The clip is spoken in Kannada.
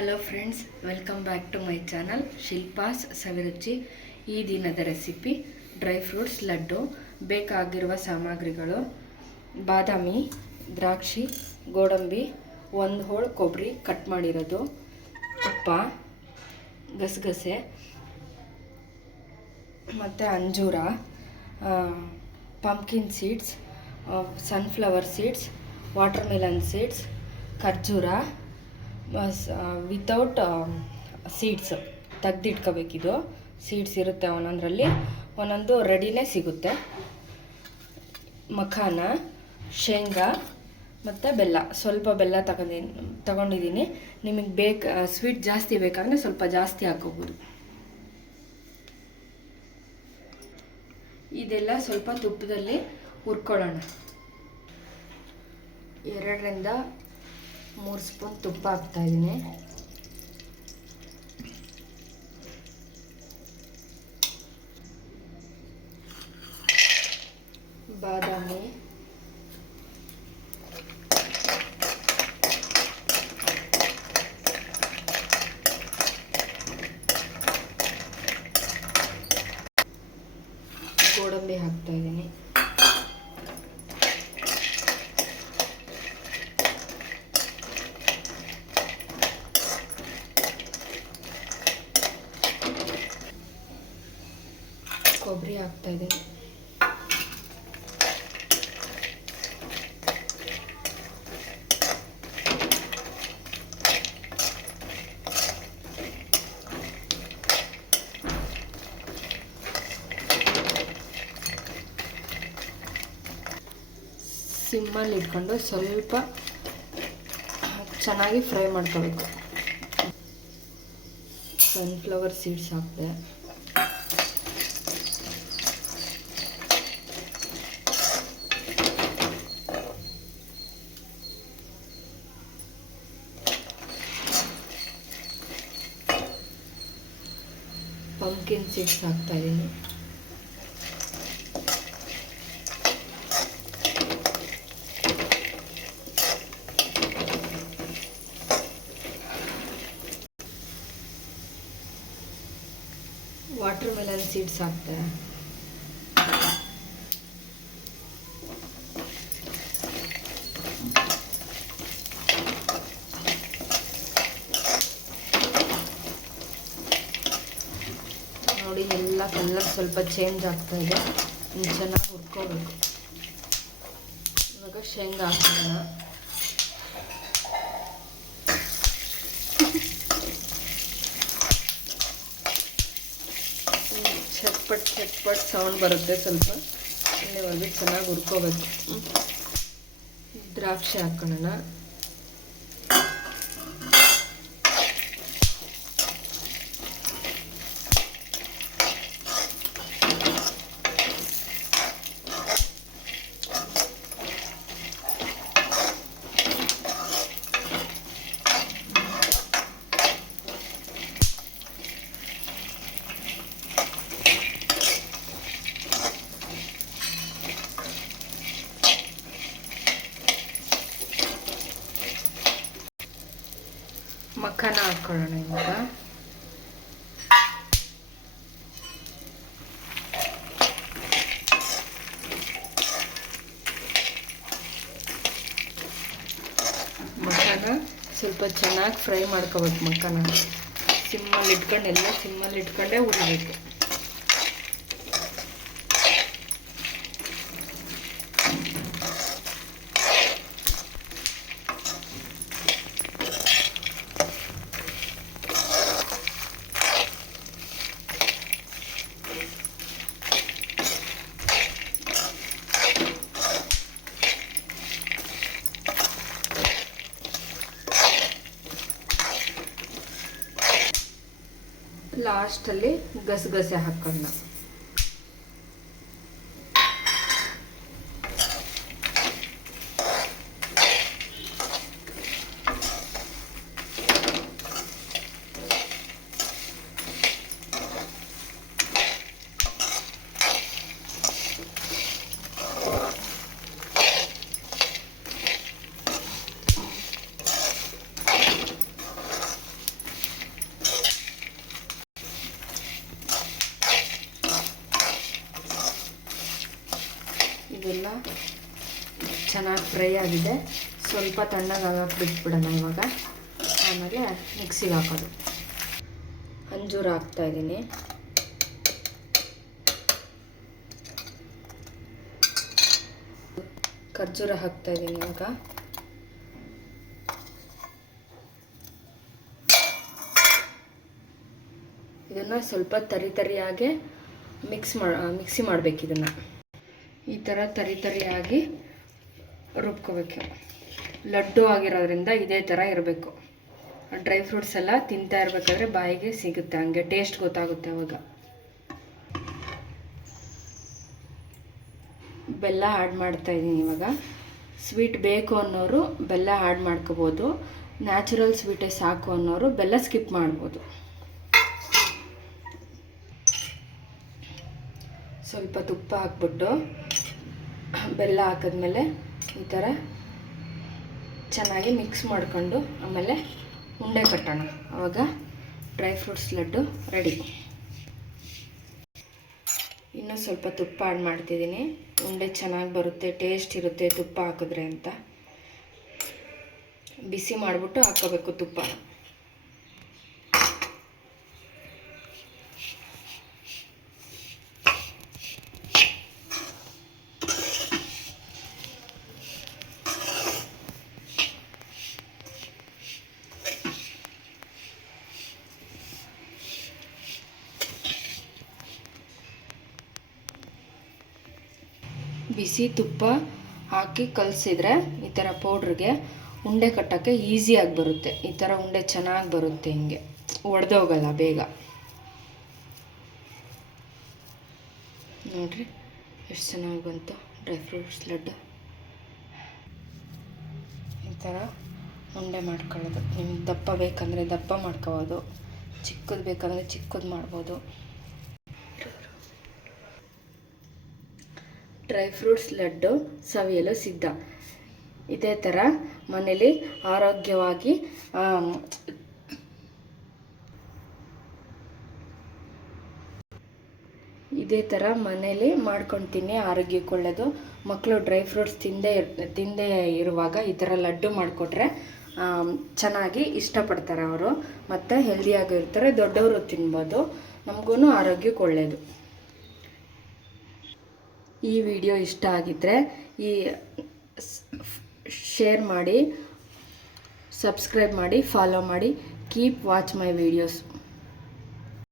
Hello friends, welcome back to my channel Shilpa's Saviruchi. ಈ ದಿನದ ರೆಸಿಪಿ ಡ್ರೈ ಫ್ರೂಟ್ಸ್ ಲಡ್ಡು. ಬೇಕಾಗಿರುವ ಸಾಮಗ್ರಿಗಳು: ಬಾದಾಮಿ, ದ್ರಾಕ್ಷಿ, ಗೋಡಂಬಿ, 1 ಹೋಳು ಕೊಬ್ಬರಿ ಕಟ್ ಮಾಡಿರೋದು, ತುಪ್ಪ, ಗಸಗಸೆ ಮತ್ತು ಅಂಜೂರ, pumpkin seeds, sunflower seeds, water melon seeds, ಖರ್ಜೂರ ವಿತೌಟ್ ಸೀಡ್ಸ್ ತೆಗ್ದಿಟ್ಕೋಬೇಕಿದು. ಸೀಡ್ಸ್ ಇರುತ್ತೆ ಒಂದೊಂದರಲ್ಲಿ, ಒಂದೊಂದು ರೆಡಿನೇ ಸಿಗುತ್ತೆ. ಮಖಾನ, ಶೇಂಗಾ ಮತ್ತು ಬೆಲ್ಲ. ಸ್ವಲ್ಪ ಬೆಲ್ಲ ತಗೊಂಡಿದ್ದೀನಿ. ನಿಮಗೆ ಸ್ವೀಟ್ ಜಾಸ್ತಿ ಬೇಕಂದರೆ ಸ್ವಲ್ಪ ಜಾಸ್ತಿ ಹಾಕೋಬೋದು. ಇದೆಲ್ಲ ಸ್ವಲ್ಪ ತುಪ್ಪದಲ್ಲಿ ಹುರ್ಕೊಳ್ಳೋಣ. 2 ರಿಂದ 3 ಸ್ಪೂನ್ ತುಪ್ಪ ಹಾಕ್ತಾಯಿದ್ದೀನಿ. ಬಾದಾಮಿ, ಗೋಡಂಬಿ ಹಾಕ್ತಾಯಿದ್ದೀನಿ. ಕೊಬ್ಬರಿ ಹಾಕ್ತಾಯಿದ್ದೀನಿ. ಸಿಮ್ಮಲ್ಲಿ ಇಟ್ಕೊಂಡು ಸ್ವಲ್ಪ ಚೆನ್ನಾಗಿ ಫ್ರೈ ಮಾಡ್ಕೋಬೇಕು. ಸನ್ಫ್ಲವರ್ ಸೀಡ್ಸ್ ಹಾಕಿದೆ. ಪಂಪ್ಕಿನ್ ಸೀಡ್ಸ್ ಹಾಕ್ತಾಯಿದ್ದೀನಿ. ವಾಟರ್ ಮೆಲನ್ ಸೀಡ್ಸ್ ಹಾಕ್ತಾರೆ. ನೋಡಿ, ಎಲ್ಲ ಕಲರ್ ಸ್ವಲ್ಪ ಚೇಂಜ್ ಆಗ್ತಾ ಇದೆ. ಚೆನ್ನಾಗಿ ಹುರ್ಕೋಬೇಕು. ಇವಾಗ ಶೇಂಗಾ ಹಾಕೋಣ. ಚಟ್ಪಟ್ ಸೌಂಡ್ ಬರುತ್ತೆ ಸ್ವಲ್ಪ. ಇಲ್ಲಿವರೆಗೆ ಚೆನ್ನಾಗಿ ಹುರ್ಕೋಬೇಕು. ದ್ರಾಕ್ಷಿ ಹಾಕೋಣ. ಮಖಾನ ಹಾಕ್ಕೊಳ್ಳೋಣ. ಇವಾಗ ಮಖಾನ ಸ್ವಲ್ಪ ಚೆನ್ನಾಗಿ ಫ್ರೈ ಮಾಡ್ಕೋಬೇಕು. ಮಖಾನ ಸಿಮ್ಮಲ್ಲಿ ಇಟ್ಕೊಂಡು, ಎಲ್ಲ ಸಿಮ್ಮಲ್ಲಿ ಇಟ್ಕೊಂಡೇ ಹುರಿಬೇಕು. ಲಾಸ್ಟಲ್ಲಿ ಗಸಗಸೆ ಹಾಕೋಣ. ಚೆನ್ನಾಗಿ ಫ್ರೈ ಆಗಿದೆ. ಸ್ವಲ್ಪ ತಣ್ಣಗಾಗಕ್ಕೆ ಬಿಟ್ಬಿಡೋಣ ಇವಾಗ. ಆಮೇಲೆ ಮಿಕ್ಸಿಗೆ ಹಾಕೋದು. ಅಂಜೂರ ಹಾಕ್ತಾಯಿದ್ದೀನಿ. ಖರ್ಜೂರ ಹಾಕ್ತಾಯಿದ್ದೀನಿ ಇವಾಗ. ಇದನ್ನು ಸ್ವಲ್ಪ ತರಿಯಾಗಿ ಮಿಕ್ಸಿ ಮಾಡಬೇಕು. ಇದನ್ನು ಈ ಥರ ತರಿಯಾಗಿ ರುಬ್ಕೋಬೇಕು. ಲಡ್ಡು ಆಗಿರೋದ್ರಿಂದ ಇದೇ ಥರ ಇರಬೇಕು. ಡ್ರೈ ಫ್ರೂಟ್ಸ್ ಎಲ್ಲ ತಿಂತಾ ಇರಬೇಕಾದ್ರೆ ಬಾಯಿಗೆ ಸಿಗುತ್ತೆ, ಹಂಗೆ ಟೇಸ್ಟ್ ಗೊತ್ತಾಗುತ್ತೆ ಅವಾಗ. ಬೆಲ್ಲ ಆ್ಯಡ್ ಮಾಡ್ತಾಯಿದ್ದೀನಿ ಇವಾಗ. ಸ್ವೀಟ್ ಬೇಕು ಅನ್ನೋರು ಬೆಲ್ಲ ಆ್ಯಡ್ ಮಾಡ್ಕೋಬೋದು. ನ್ಯಾಚುರಲ್ ಸ್ವೀಟೇ ಸಾಕು ಅನ್ನೋರು ಬೆಲ್ಲ ಸ್ಕಿಪ್ ಮಾಡ್ಬೋದು. ಸ್ವಲ್ಪ ತುಪ್ಪ ಹಾಕ್ಬಿಟ್ಟು ಬೆಲ್ಲ ಹಾಕಿದ್ಮೇಲೆ ಈ ಥರ ಚೆನ್ನಾಗಿ ಮಿಕ್ಸ್ ಮಾಡಿಕೊಂಡು ಆಮೇಲೆ ಉಂಡೆ ಕಟ್ಟೋಣ. ಆವಾಗ ಡ್ರೈ ಫ್ರೂಟ್ಸ್ ಲಡ್ಡು ರೆಡಿ. ಇನ್ನೂ ಸ್ವಲ್ಪ ತುಪ್ಪ ಆ್ಯಡ್ ಮಾಡ್ತಿದ್ದೀನಿ. ಉಂಡೆ ಚೆನ್ನಾಗಿ ಬರುತ್ತೆ, ಟೇಸ್ಟ್ ಇರುತ್ತೆ ತುಪ್ಪ ಹಾಕಿದ್ರೆ ಅಂತ. ಬಿಸಿ ಮಾಡಿಬಿಟ್ಟು ಹಾಕ್ಕೋಬೇಕು ತುಪ್ಪ. ಬಿಸಿ ತುಪ್ಪ ಹಾಕಿ ಕಲಸಿದ್ರೆ ಈ ಥರ ಪೌಡ್ರಿಗೆ ಉಂಡೆ ಕಟ್ಟೋಕ್ಕೆ ಈಸಿಯಾಗಿ ಬರುತ್ತೆ. ಈ ಥರ ಉಂಡೆ ಚೆನ್ನಾಗಿ ಬರುತ್ತೆ, ಹಿಂಗೆ ಒಡೆದೋಗಲ್ಲ ಬೇಗ. ನೋಡಿರಿ ಎಷ್ಟು ಚೆನ್ನಾಗಿ ಬಂತು ಡ್ರೈ ಫ್ರೂಟ್ಸ್ ಲಡ್ಡು. ಈ ಥರ ಉಂಡೆ ಮಾಡ್ಕೊಳ್ಳೋದು. ನಿಮ್ಗೆ ದಪ್ಪ ಬೇಕಂದರೆ ದಪ್ಪ ಮಾಡ್ಕೋಬೋದು, ಚಿಕ್ಕದು ಬೇಕಂದರೆ ಚಿಕ್ಕದು ಮಾಡ್ಬೋದು. ಡ್ರೈ ಫ್ರೂಟ್ಸ್ ಲಡ್ಡು ಸವಿಯಲು ಸಿದ್ಧ. ಇದೇ ಥರ ಮನೇಲಿ ಆರೋಗ್ಯವಾಗಿ ಮಾಡ್ಕೊತೀನಿ. ಆರೋಗ್ಯಕ್ಕೆ ಒಳ್ಳೆಯದು. ಮಕ್ಕಳು ಡ್ರೈ ಫ್ರೂಟ್ಸ್ ತಿಂದೇ ಇರುವಾಗ ಈ ಥರ ಲಡ್ಡು ಮಾಡಿಕೊಟ್ರೆ ಚೆನ್ನಾಗಿ ಇಷ್ಟಪಡ್ತಾರೆ ಅವರು, ಮತ್ತು ಹೆಲ್ದಿಯಾಗಿ ಇರ್ತಾರೆ. ದೊಡ್ಡವರು ತಿನ್ಬೋದು, ನಮಗೂ ಆರೋಗ್ಯಕ್ಕೆ ಒಳ್ಳೆಯದು. ಈ ವಿಡಿಯೋ ಇಷ್ಟ ಆಗಿದ್ದರೆ ಶೇರ್ ಮಾಡಿ, ಸಬ್ಸ್ಕ್ರೈಬ್ ಮಾಡಿ, ಫಾಲೋ ಮಾಡಿ. Keep watch my videos.